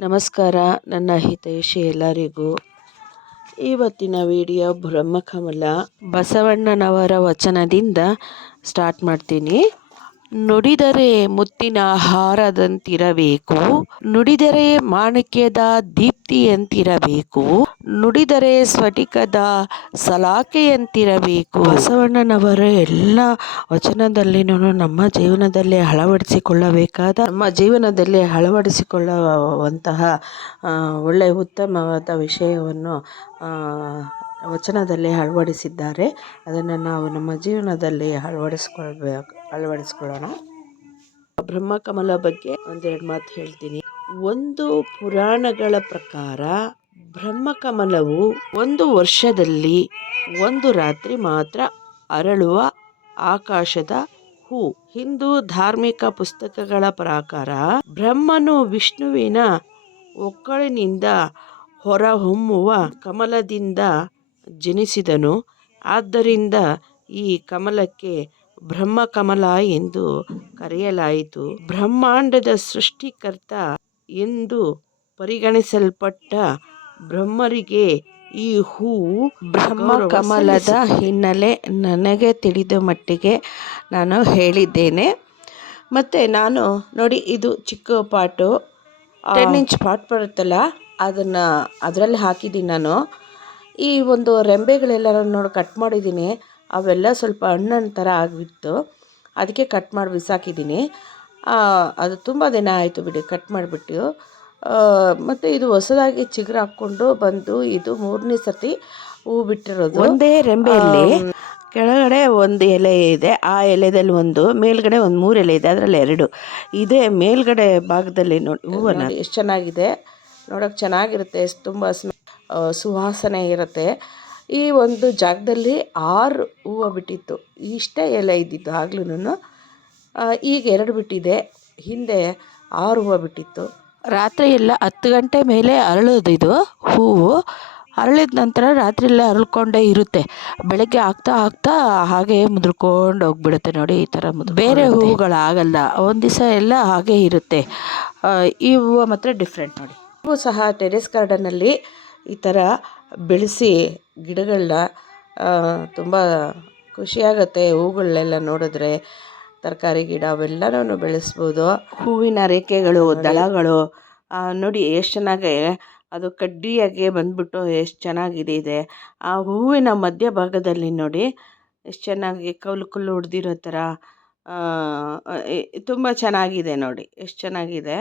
ನಮಸ್ಕಾರ. ನನ್ನ ಹಿತೈಷಿ ಎಲ್ಲರಿಗೂ. ಇವತ್ತಿನ ವಿಡಿಯೋ ಬ್ರಹ್ಮಕಮಲ ಬಸವಣ್ಣನವರ ವಚನದಿಂದ ಸ್ಟಾರ್ಟ್ ಮಾಡ್ತೀನಿ. ನುಡಿದರೆ ಮುತ್ತಿನ ಹಾರದಂತಿರಬೇಕು. ನುಡಿದರೆ ಮಾಣಿಕ್ಯದ ದೀಪ್ತಿಯಂತಿರಬೇಕು. ನುಡಿದರೆ ಸ್ಫಟಿಕದ ಸಲಾಕೆಯಂತಿರಬೇಕು. ಬಸವಣ್ಣನವರ ಎಲ್ಲ ವಚನದಲ್ಲಿನೂ ನಮ್ಮ ಜೀವನದಲ್ಲಿ ಅಳವಡಿಸಿಕೊಳ್ಳಬೇಕಾದ, ನಮ್ಮ ಜೀವನದಲ್ಲಿ ಅಳವಡಿಸಿಕೊಳ್ಳುವಂತಹ ಒಳ್ಳೆಯ ಉತ್ತಮವಾದ ವಿಷಯವನ್ನು ವಚನದಲ್ಲಿ ಅಳವಡಿಸಿದ್ದಾರೆ. ಅದನ್ನು ನಾವು ನಮ್ಮ ಜೀವನದಲ್ಲಿ ಅಳವಡಿಸ್ಕೊಳ್ಬೇಕು ಅಳವಡಿಸ್ಕೊಳ್ಳೋಣ. ಬ್ರಹ್ಮಕಮಲ ಬಗ್ಗೆ ಒಂದೆರಡು ಮಾತು ಹೇಳ್ತೀನಿ. ಒಂದು ಪುರಾಣಗಳ ಪ್ರಕಾರ ಬ್ರಹ್ಮಕಮಲವು ಒಂದು ವರ್ಷದಲ್ಲಿ ಒಂದು ರಾತ್ರಿ ಮಾತ್ರ ಅರಳುವ ಆಕಾಶದ ಹೂ. ಹಿಂದೂ ಧಾರ್ಮಿಕ ಪುಸ್ತಕಗಳ ಪ್ರಕಾರ ಬ್ರಹ್ಮನು ವಿಷ್ಣುವಿನ ಒಕ್ಕಳಿನಿಂದ ಹೊರಹೊಮ್ಮುವ ಕಮಲದಿಂದ ಜನಿಸಿದನು. ಆದ್ದರಿಂದ ಈ ಕಮಲಕ್ಕೆ ಬ್ರಹ್ಮಕಮಲ ಎಂದು ಕರೆಯಲಾಯಿತು. ಬ್ರಹ್ಮಾಂಡದ ಸೃಷ್ಟಿಕರ್ತ ಎಂದು ಪರಿಗಣಿಸಲ್ಪಟ್ಟ ಬ್ರಹ್ಮರಿಗೆ ಈ ಹೂವು ಬ್ರಹ್ಮ ಕಮಲದ ಹಿನ್ನೆಲೆ ನನಗೆ ತಿಳಿದ ಮಟ್ಟಿಗೆ ನಾನು ಹೇಳಿದ್ದೇನೆ. ಮತ್ತು ನಾನು ನೋಡಿ ಇದು ಚಿಕ್ಕ ಪಾಟು ಟೆನ್ ಇಂಚ್ ಪಾಟ್ ಬರುತ್ತಲ್ಲ ಅದನ್ನು ಅದರಲ್ಲಿ ಹಾಕಿದ್ದೀನಿ ನಾನು. ಈ ಒಂದು ರೆಂಬೆಗಳೆಲ್ಲ ನೋಡಿ ಕಟ್ ಮಾಡಿದ್ದೀನಿ. ಅವೆಲ್ಲ ಸ್ವಲ್ಪ ಅಣ್ಣನ ಥರ ಆಗಿತ್ತು ಅದಕ್ಕೆ ಕಟ್ ಮಾಡಿ ಬಿಸಾಕಿದ್ದೀನಿ. ಅದು ತುಂಬ ದಿನ ಆಯಿತು ಬಿಡಿ ಕಟ್ ಮಾಡಿಬಿಟ್ಟು. ಮತ್ತು ಇದು ಹೊಸದಾಗಿ ಚಿಗುರು ಹಾಕ್ಕೊಂಡು ಬಂದು ಇದು ಮೂರನೇ ಸತಿ ಹೂ ಬಿಟ್ಟಿರೋದು. ಒಂದೇ ರೆಂಬೆಯಲ್ಲಿ ಕೆಳಗಡೆ ಒಂದು ಎಲೆ ಇದೆ ಆ ಎಲೆದಲ್ಲಿ ಒಂದು ಮೇಲ್ಗಡೆ ಒಂದು ಮೂರು ಎಲೆ ಇದೆ ಅದರಲ್ಲಿ ಎರಡು. ಇದೇ ಮೇಲ್ಗಡೆ ಭಾಗದಲ್ಲಿ ನೋಡಿ ಹೂವನ್ನು. ಎಷ್ಟು ಚೆನ್ನಾಗಿದೆ. ನೋಡೋಕೆ ಚೆನ್ನಾಗಿರುತ್ತೆ ತುಂಬ ಸುವಾಸನೆ ಇರುತ್ತೆ. ಈ ಒಂದು ಜಾಗದಲ್ಲಿ ಆರು ಹೂವು ಬಿಟ್ಟಿತ್ತು. ಇಷ್ಟೇ ಎಲೆ ಇದ್ದಿದ್ದು ಆಗ್ಲೂ ಈಗ ಎರಡು ಬಿಟ್ಟಿದೆ. ಹಿಂದೆ ಆರು ಹೂವು ಬಿಟ್ಟಿತ್ತು. ರಾತ್ರಿ ಎಲ್ಲ ಹತ್ತು ಗಂಟೆ ಮೇಲೆ ಅರಳೋದಿದು ಇದು ಹೂವು. ಅರಳಿದ ನಂತರ ರಾತ್ರಿ ಎಲ್ಲ ಅರಳ್ಕೊಂಡೇ ಇರುತ್ತೆ. ಬೆಳಗ್ಗೆ ಆಗ್ತಾ ಆಗ್ತಾ ಹಾಗೆ ಮುದ್ರಕೊಂಡು ಹೋಗ್ಬಿಡುತ್ತೆ ನೋಡಿ ಈ ಥರ ಮುದ್ರ ಬೇರೆ ಹೂವುಗಳಾಗಲ್ಲ. ಒಂದು ದಿವಸ ಎಲ್ಲ ಹಾಗೆ ಇರುತ್ತೆ. ಈ ಹೂವು ಮಾತ್ರ ಡಿಫ್ರೆಂಟ್ ನೋಡಿ. ಹೂವು ಸಹ ಟೆರೆಸ್ ಗಾರ್ಡನಲ್ಲಿ ಈ ಥರ ಬೆಳೆಸಿ ಗಿಡಗಳನ್ನ ತುಂಬ ಖುಷಿಯಾಗುತ್ತೆ. ಹೂಗಳನ್ನೆಲ್ಲ ನೋಡಿದ್ರೆ ತರಕಾರಿ ಗಿಡ ಅವೆಲ್ಲನೂ ಬೆಳೆಸ್ಬೋದು. ಹೂವಿನ ರೇಖೆಗಳು ದಳಗಳು ನೋಡಿ ಎಷ್ಟು ಚೆನ್ನಾಗಿ ಅದು ಕಡ್ಡಿಯಾಗಿ ಬಂದ್ಬಿಟ್ಟು ಎಷ್ಟು ಚೆನ್ನಾಗಿದೆ ಇದೆ. ಆ ಹೂವಿನ ಮಧ್ಯಭಾಗದಲ್ಲಿ ನೋಡಿ ಎಷ್ಟು ಚೆನ್ನಾಗಿ ಕಲ್ಲು ಕಲ್ಲು ಹೊಡೆದಿರೋ ಥರ ತುಂಬ ಚೆನ್ನಾಗಿದೆ ನೋಡಿ. ಎಷ್ಟು ಚೆನ್ನಾಗಿದೆ.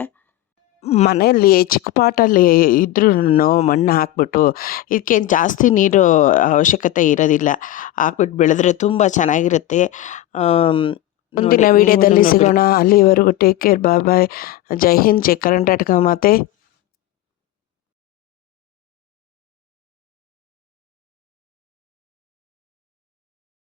ಮನೆಯಲ್ಲಿ ಚಿಕ್ಕ ಪಾಟಲ್ಲಿ ಇದ್ರೂ ಮಣ್ಣು ಹಾಕ್ಬಿಟ್ಟು ಇದಕ್ಕೇನು ಜಾಸ್ತಿ ನೀರು ಅವಶ್ಯಕತೆ ಇರೋದಿಲ್ಲ. ಹಾಕ್ಬಿಟ್ಟು ಬೆಳೆದ್ರೆ ತುಂಬ ಚೆನ್ನಾಗಿರುತ್ತೆ. ಮುಂದಿನ ವೀಡಿಯೋದಲ್ಲಿ ಸಿಗೋಣ. ಅಲ್ಲಿವರೆಗೂ ಟೇಕ್ ಕೇರ್ ಬಾಯ್ ಬಾಯ್. ಜೈ ಹಿಂದ್ ಜೈ ಕರ್ನಾಟಕ ಮಾತೆ.